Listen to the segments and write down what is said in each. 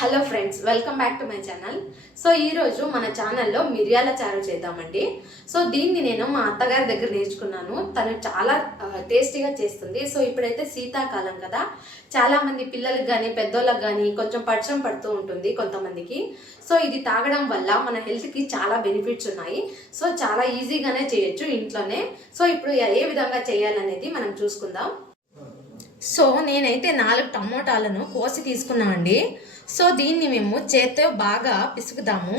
Hello friends welcome back to my channel so ఈరోజు మన ఛానల్లో మిరియాల చారు చేద్దామండి. సో దీన్ని నేను మా అత్తగారి దగ్గర నేర్చుకున్నాను. తను చాలా టేస్టీగా చేస్తుంది. సో ఇప్పుడైతే శీతాకాలం కదా. చాలామంది పిల్లలకు కానీ పెద్దోళ్ళకి కానీ కొంచెం పరిచయం పడుతూ ఉంటుంది కొంతమందికి. సో ఇది తాగడం వల్ల మన హెల్త్కి చాలా బెనిఫిట్స్ ఉన్నాయి. సో చాలా ఈజీగానే చేయొచ్చు ఇంట్లోనే. సో ఇప్పుడు ఏ విధంగా చేయాలనేది మనం చూసుకుందాం. సో నేనైతే నాలుగు టమోటాలను కోసి తీసుకున్నామండి సో దీన్ని మేము చేత్తో బాగా పిసుకుదాము.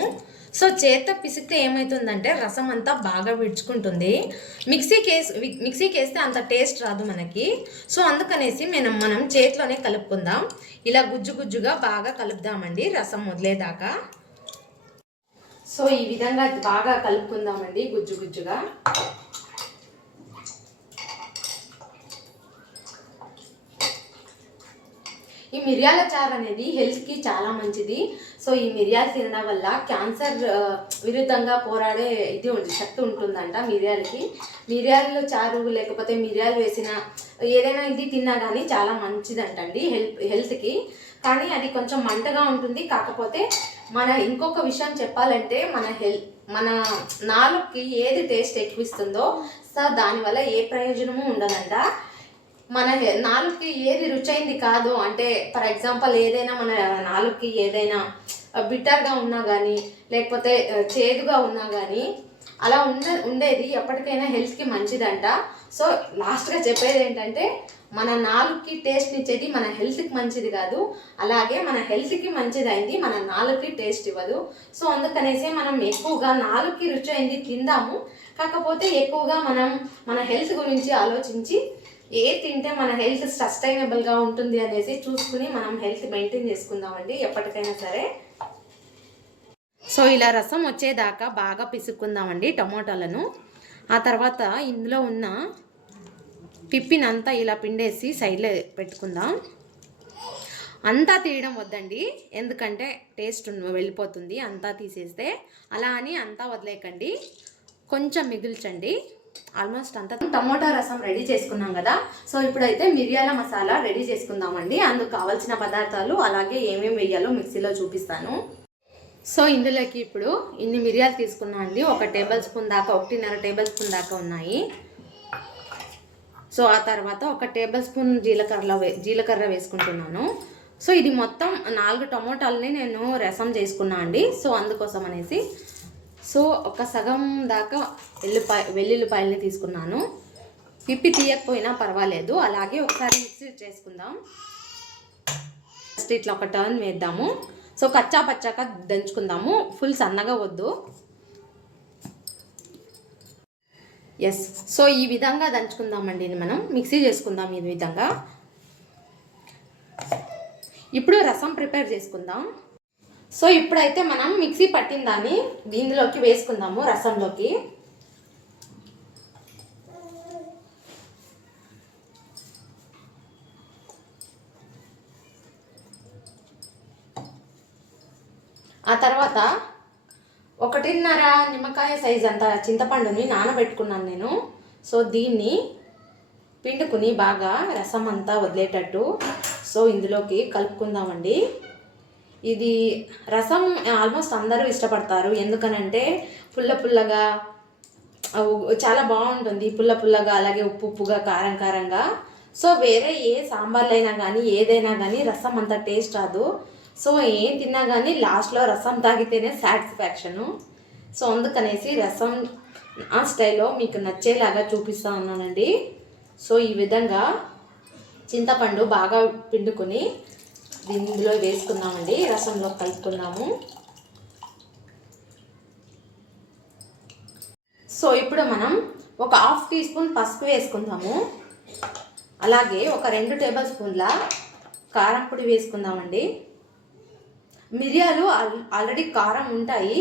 సో చేత్తో పిసికితే ఏమవుతుందంటే రసం అంతా బాగా విడుచుకుంటుంది. మిక్సీకి వేసి మిక్సీకి వేస్తే అంత టేస్ట్ రాదు మనకి. సో అందుకనేసి మనం మనం చేతిలోనే కలుపుకుందాం. ఇలా గుజ్జు గుజ్జుగా బాగా కలుపుదామండి రసం వదిలేదాకా. సో ఈ విధంగా బాగా కలుపుకుందామండి గుజ్జు గుజ్జుగా. ఈ మిరియాల చారు అనేది హెల్త్కి చాలా మంచిది. సో ఈ మిరియాలు తినడం వల్ల క్యాన్సర్ విరుద్ధంగా పోరాడే ఇది ఉంది శక్తి ఉంటుందంట మిరియాలకి. మిరియాల చారు లేకపోతే మిరియాలు వేసిన ఏదైనా ఇది తిన్నా కానీ చాలా మంచిదంటండి హెల్త్ హెల్త్కి కానీ అది కొంచెం మంటగా ఉంటుంది. కాకపోతే మన ఇంకొక విషయం చెప్పాలంటే మన హెల్త్ మన నాలుగుకి ఏది టేస్ట్ ఎక్కువ ఇస్తుందో సో దానివల్ల ఏ ప్రయోజనము ఉండదంట. మన నాలుగుకి ఏది రుచైంది కాదు. అంటే ఫర్ ఎగ్జాంపుల్ ఏదైనా మన నాలుగుకి ఏదైనా బిటర్గా ఉన్నా కానీ లేకపోతే చేదుగా ఉన్నా కానీ అలా ఉండ ఉండేది ఎప్పటికైనా హెల్త్కి మంచిదంట. సో లాస్ట్గా చెప్పేది ఏంటంటే మన నాలుగుకి టేస్ట్ ఇచ్చేది మన హెల్త్కి మంచిది కాదు. అలాగే మన హెల్త్కి మంచిది అయింది మన నాలుగుకి టేస్ట్ ఇవ్వదు. సో అందుకనేసి మనం ఎక్కువగా నాలుగుకి రుచి అయింది తిందాము. కాకపోతే ఎక్కువగా మనం మన హెల్త్ గురించి ఆలోచించి ఏ తింటే మన హెల్త్ సస్టైనబుల్గా ఉంటుంది అనేసి చూసుకుని మనం హెల్త్ మెయింటైన్ చేసుకుందామండి ఎప్పటికైనా సరే. సో ఇలా రసం వచ్చేదాకా బాగా పిసుక్కుందామండి టమోటాలను. ఆ తర్వాత ఇందులో ఉన్న పిప్పినంతా ఇలా పిండేసి సైడ్లో పెట్టుకుందాం. అంతా తీయడం వద్దండి. ఎందుకంటే టేస్ట్ వెళ్ళిపోతుంది. అంతా తీసేస్తే అలా అని అంతా వదిలేకండి కొంచెం మిగిల్చండి. ఆల్మోస్ట్ అంతా టమోటా రసం రెడీ చేసుకున్నాం కదా. సో ఇప్పుడైతే మిరియాల మసాలా రెడీ చేసుకుందామండి. అందుకు కావాల్సిన పదార్థాలు అలాగే ఏమేమి వేయాలో మిక్సీలో చూపిస్తాను. సో ఇందులోకి ఇప్పుడు ఇన్ని మిరియాలు తీసుకున్నా అండి. ఒక టేబుల్ స్పూన్ దాకా ఒకటిన్నర టేబుల్ స్పూన్ దాకా ఉన్నాయి. సో ఆ తర్వాత ఒక టేబుల్ స్పూన్ జీలకర్ర వే జీలకర్ర వేసుకుంటున్నాను. సో ఇది మొత్తం నాలుగు టమోటాలని నేను రసం చేసుకున్నా అండి. సో అందుకోసం అనేసి సో ఒక సగం దాకా ఎల్లుపాయ వెల్లుల్లిపాయలని తీసుకున్నాను. పిప్పి తీయకపోయినా పర్వాలేదు. అలాగే ఒకసారి మిక్సీ చేసుకుందాం. ఫస్ట్ ఇట్లా ఒక టర్న్ వేద్దాము. సో కచ్చా పచ్చాక దంచుకుందాము. ఫుల్ సన్నగా వద్దు. ఎస్ సో ఈ విధంగా దంచుకుందామండి ఇది మనం. మిక్సీ చేసుకుందాం ఈ విధంగా. ఇప్పుడు రసం ప్రిపేర్ చేసుకుందాం. సో ఇప్పుడైతే మనం మిక్సీ పట్టిన దాన్ని దీనిలోకి వేసుకుందాము రసంలోకి. ఆ తర్వాత ఒకటిన్నర నిమ్మకాయ సైజ్ అంత చింతపండుని నానబెట్టుకున్నాను నేను. సో దీన్ని పిండుకుని బాగా రసం అంతా వదిలేటట్టు. సో ఇందులోకి కలుపుకుందామండి. ఇది రసం ఆల్మోస్ట్ అందరూ ఇష్టపడతారు. ఎందుకనంటే పుల్ల పుల్లగా చాలా బాగుంటుంది. పుల్ల పుల్లగా అలాగే ఉప్పు ఉప్పుగా కారం కారంగా. సో వేరే ఏ సాంబార్లైనా కానీ ఏదైనా కానీ రసం అంత టేస్ట్ రాదు. సో ఏం తిన్నా కానీ లాస్ట్లో రసం తాగితేనే సాటిస్ఫాక్షను. సో అందుకనేసి రసం ఆ స్టైల్లో మీకు నచ్చేలాగా చూపిస్తా ఉన్నానండి. సో ఈ విధంగా చింతపండు బాగా పిండుకొని దీనిలో వేసుకుందామండి రసంలో కలుపుకున్నాము సో ఇప్పుడు మనం ఒక హాఫ్ టీ స్పూన్ పసుపు వేసుకుందాము. అలాగే ఒక రెండు టేబుల్ స్పూన్ల కారం పొడి వేసుకుందామండి. మిరియాలు ఆల్రెడీ కారం ఉంటాయి.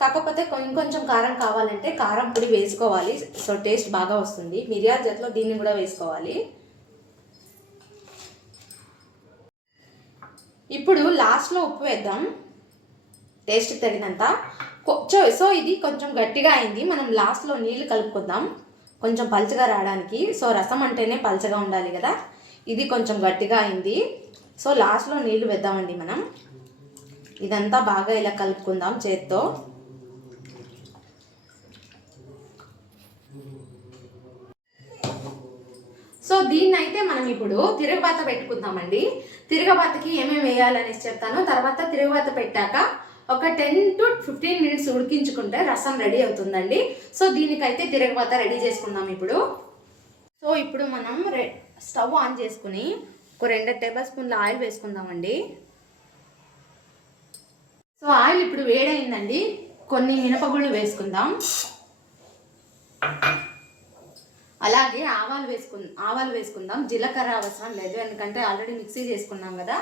కాకపోతే కొంచెం కొంచెం కారం కావాలంటే కారం పొడి వేసుకోవాలి. సో టేస్ట్ బాగా వస్తుంది. మిరియాల జతలో దీన్ని కూడా వేసుకోవాలి. ఇప్పుడు లాస్ట్లో ఉప్పు వేద్దాం. టేస్ట్ తగినంత. కొంచెం సో ఇది కొంచెం గట్టిగా అయింది. మనం లాస్ట్లో నీళ్ళు కలుపుకుందాం. కొంచెం పలుచగా రావడానికి. సో రసం అంటేనే పలుచగా ఉండాలి కదా. ఇది కొంచెం గట్టిగా అయింది. సో లాస్ట్లో నీళ్ళు వేద్దామండి మనం. ఇదంతా బాగా ఇలా కలుపుకుందాం చేత్తో. సో దీన్ని అయితే మనం ఇప్పుడు తిరగబాత పెట్టుకుందామండి. తిరగబాతకి ఏమేమి వేయాలనేసి చెప్తాను. తర్వాత తిరగబాత పెట్టాక ఒక టెన్ టు ఫిఫ్టీన్ మినిట్స్ ఉడికించుకుంటే రసం రెడీ అవుతుందండి. సో దీనికైతే తిరగబాత రెడీ చేసుకుందాం ఇప్పుడు. సో ఇప్పుడు మనం రె స్టవ్ ఆన్ చేసుకుని ఒక రెండు టేబుల్ స్పూన్ల ఆయిల్ వేసుకుందామండి. సో ఆయిల్ ఇప్పుడు వేడైందండి. కొన్ని మినపగుళ్ళు వేసుకుందాం. అలాగే ఆవాలు వేసుకు ఆవాలు వేసుకుందాం. జీలకర్ర అవసరం లేదు. ఎందుకంటే ఆల్రెడీ మిక్సీ చేసుకున్నాం కదా.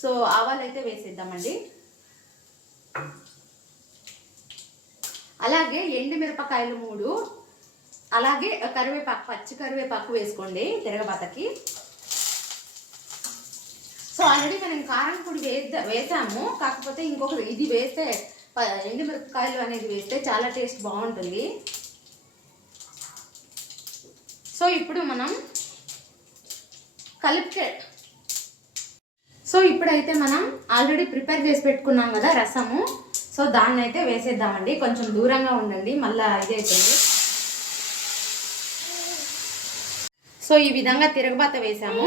సో ఆవాలు అయితే వేసేద్దామండి. అలాగే ఎండు మిరపకాయలు మూడు. అలాగే కరివేపాకు పచ్చి కరివేపాకు వేసుకోండి తిరగబాతకి. సో ఆల్రెడీ మనం కారం పొడి వేద్దా వేసాము. కాకపోతే ఇంకొకటి ఇది వేస్తే ఎండుమిరపకాయలు అనేది వేస్తే చాలా టేస్ట్ బాగుంటుంది. సో ఇప్పుడు మనం కలిపే సో ఇప్పుడైతే మనం ఆల్రెడీ ప్రిపేర్ చేసి పెట్టుకున్నాం కదా రసము. సో దాన్ని అయితే వేసేద్దామండి. కొంచెం దూరంగా ఉండండి. మళ్ళీ ఇది అవుతుంది సో ఈ విధంగా తిరగబాత వేసాము.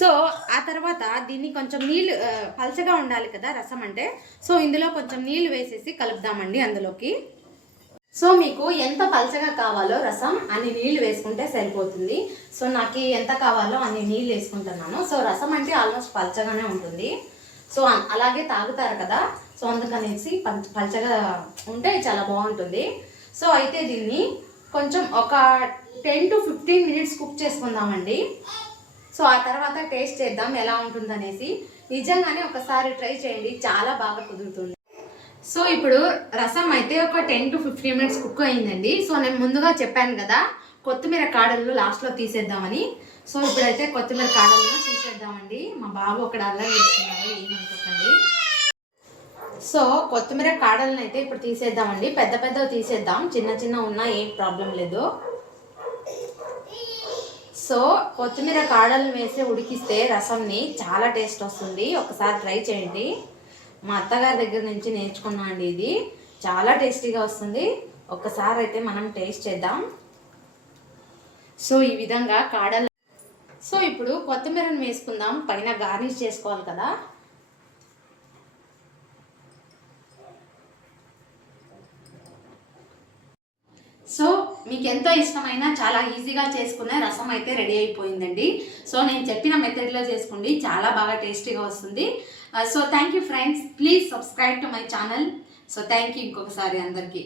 సో ఆ తర్వాత దీన్ని కొంచెం నీళ్ళు పలచగా ఉండాలి కదా రసం అంటే. సో ఇందులో కొంచెం నీళ్ళు వేసేసి కలుపుదామండి అందులోకి. సో మీకు ఎంత పలచగా కావాలో రసం అన్ని నీళ్ళు వేసుకుంటే సరిపోతుంది. సో నాకు ఎంత కావాలో అన్ని నీళ్ళు వేసుకుంటున్నాను. సో రసం అంటే ఆల్మోస్ట్ పలచగానే ఉంటుంది. సో అలాగే తాగుతారు కదా. సో అందుకనేసి పలచగా ఉంటే చాలా బాగుంటుంది. సో అయితే దీన్ని కొంచెం ఒక ten to fifteen minutes cook చేసుకుందామండి. సో ఆ తర్వాత టేస్ట్ చేద్దాం ఎలా ఉంటుందనేసి. నిజంగానే ఒకసారి ట్రై చేయండి. చాలా బాగా కుదురుతుంది. సో ఇప్పుడు రసం అయితే ఒక ten to fifteen minutes cook అయిందండి. సో నేను ముందుగా చెప్పాను కదా కొత్తిమీర కాడలు లాస్ట్లో తీసేద్దామని. సో ఇప్పుడైతే కొత్తిమీర కాడలను తీసేద్దామండి. మా బాబు ఒకడు అల్లం వేస్తున్నారు ఏమనుకోకండి సో కొత్తిమీర కాడలను అయితే ఇప్పుడు తీసేద్దామండి. పెద్ద పెద్దవి తీసేద్దాం చిన్న చిన్న ఉన్నా ఏం ప్రాబ్లం లేదు. సో కొత్తిమీర కాడలను వేసి ఉడికిస్తే రసంని చాలా టేస్ట్ వస్తుంది. ఒకసారి ట్రై చేయండి. మా అత్తగారి దగ్గర నుంచి నేర్చుకున్నా అండి ఇది. చాలా టేస్టీగా వస్తుంది. ఒక్కసారి అయితే మనం టేస్ట్ చేద్దాం. సో ఈ విధంగా కాడలు సో ఇప్పుడు కొత్తిమీరను వేసుకుందాం. పైన గార్నిష్ చేసుకోవాలి కదా. సో మీకు ఎంతో ఇష్టమైన చాలా ఈజీగా చేసుకునే రసం అయితే రెడీ అయిపోయిందండి. సో నేను చెప్పిన మెథడ్లో చేసుకోండి చాలా బాగా టేస్టీగా వస్తుంది. So thank you friends please subscribe to my channel. So thank you ఇంకొకసారి అందరికీ.